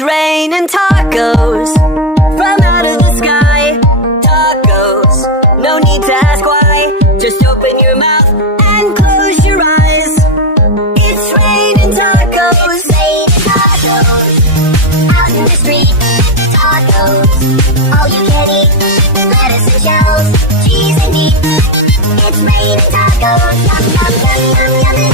It's raining tacos from out of the sky. Tacos, no need to ask why. Just open your mouth and close your eyes. It's raining tacos. It's raining tacos out in the street. Tacos, all you can eat. Lettuce and shells, cheese and meat. It's raining tacos. Yum, yum, yum, yum, yum.